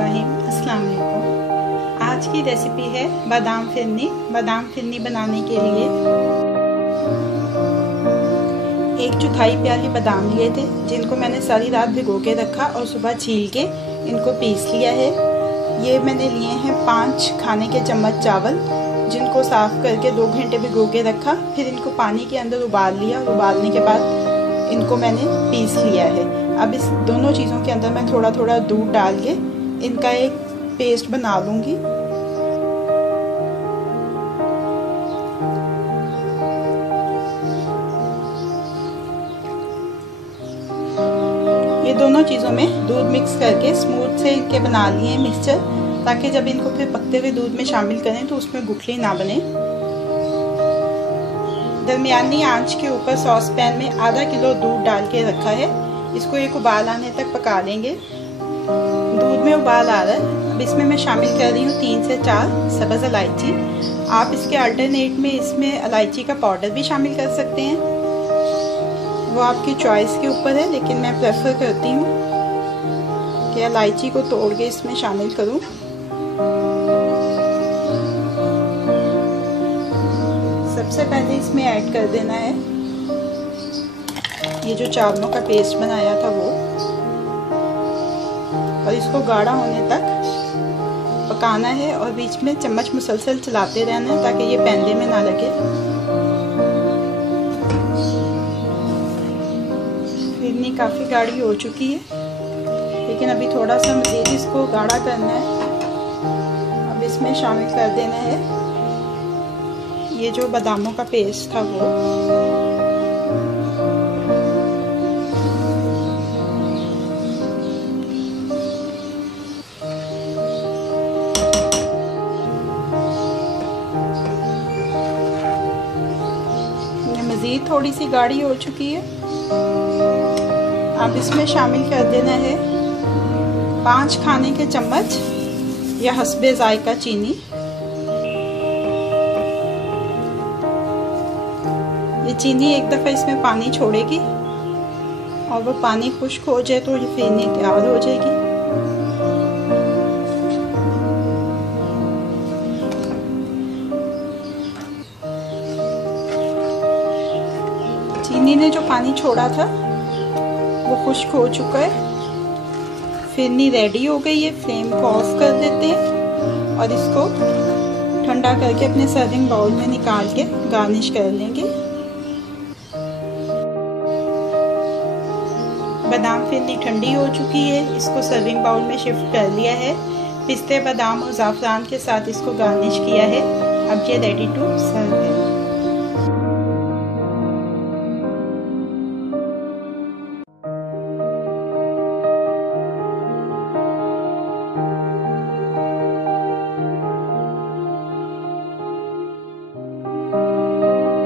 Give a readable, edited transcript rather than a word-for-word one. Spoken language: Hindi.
बिस्मिल्लाहिर्रहमानिर्रहीम। अस्सलाम वालेकुम। आज की रेसिपी है बादाम फिरनी। बादाम फिरनी बनाने के लिए 1/4 प्याली बादाम लिए थे, जिनको मैंने सारी रात भिगो के रखा और सुबह छील के इनको पीस लिया है। ये मैंने लिए हैं 5 खाने के चम्मच चावल, जिनको साफ़ करके 2 घंटे भिगो के रखा। फिर इनको पानी के अंदर उबाल लिया। उबालने के बाद इनको मैंने पीस लिया है। अब इस दोनों चीज़ों के अंदर मैं थोड़ा थोड़ा दूध डाल के इनका एक पेस्ट बना लूँगी। ये दोनों चीज़ों में दूध मिक्स करके स्मूथ से इनके बना लिए मिक्सचर, ताकि जब इनको फिर पकते हुए दूध में शामिल करें तो उसमें गुठली ना बने। दरमियानी आंच के ऊपर सॉस पैन में आधा किलो दूध डाल के रखा है। इसको एक उबाल आने तक पका लेंगे। दूध में उबाल आ रहा है। अब इसमें मैं शामिल कर रही हूँ 3 से 4 सब्ज़ इलायची। आप इसके अल्टरनेट में इसमें इलायची का पाउडर भी शामिल कर सकते हैं, वो आपकी चॉइस के ऊपर है, लेकिन मैं प्रेफर करती हूँ कि इलायची को तोड़ के इसमें शामिल करूँ। सबसे पहले इसमें ऐड कर देना है ये जो चावलों का पेस्ट बनाया था वो, और इसको गाढ़ा होने तक पकाना है और बीच में चम्मच मुसलसल चलाते रहना है ताकि ये पैंदे में ना लगे। फिरनी काफ़ी गाढ़ी हो चुकी है, लेकिन अभी थोड़ा सा मज़ीद इसको गाढ़ा करना है। अब इसमें शामिल कर देना है ये जो बादामों का पेस्ट था वो। मज़ीद थोड़ी सी गाढ़ी हो चुकी है। अब इसमें शामिल कर देना है 5 खाने के चम्मच या हस्बे जायका चीनी। ये चीनी एक दफ़ा इसमें पानी छोड़ेगी और वो पानी खुश्क हो जाए तो ये फिरनी तैयार हो जाएगी। चीनी ने जो पानी छोड़ा था वो खुश्क हो चुका है। फिरनी रेडी हो गई है। फ्लेम को ऑफ कर देते हैं और इसको ठंडा करके अपने सर्विंग बाउल में निकाल के गार्निश कर लेंगे। बादाम फिरनी ठंडी हो चुकी है। इसको सर्विंग बाउल में शिफ्ट कर लिया है। पिस्ते, बादाम और ज़ाफ़रान के साथ इसको गार्निश किया है। अब ये रेडी टू सर्व।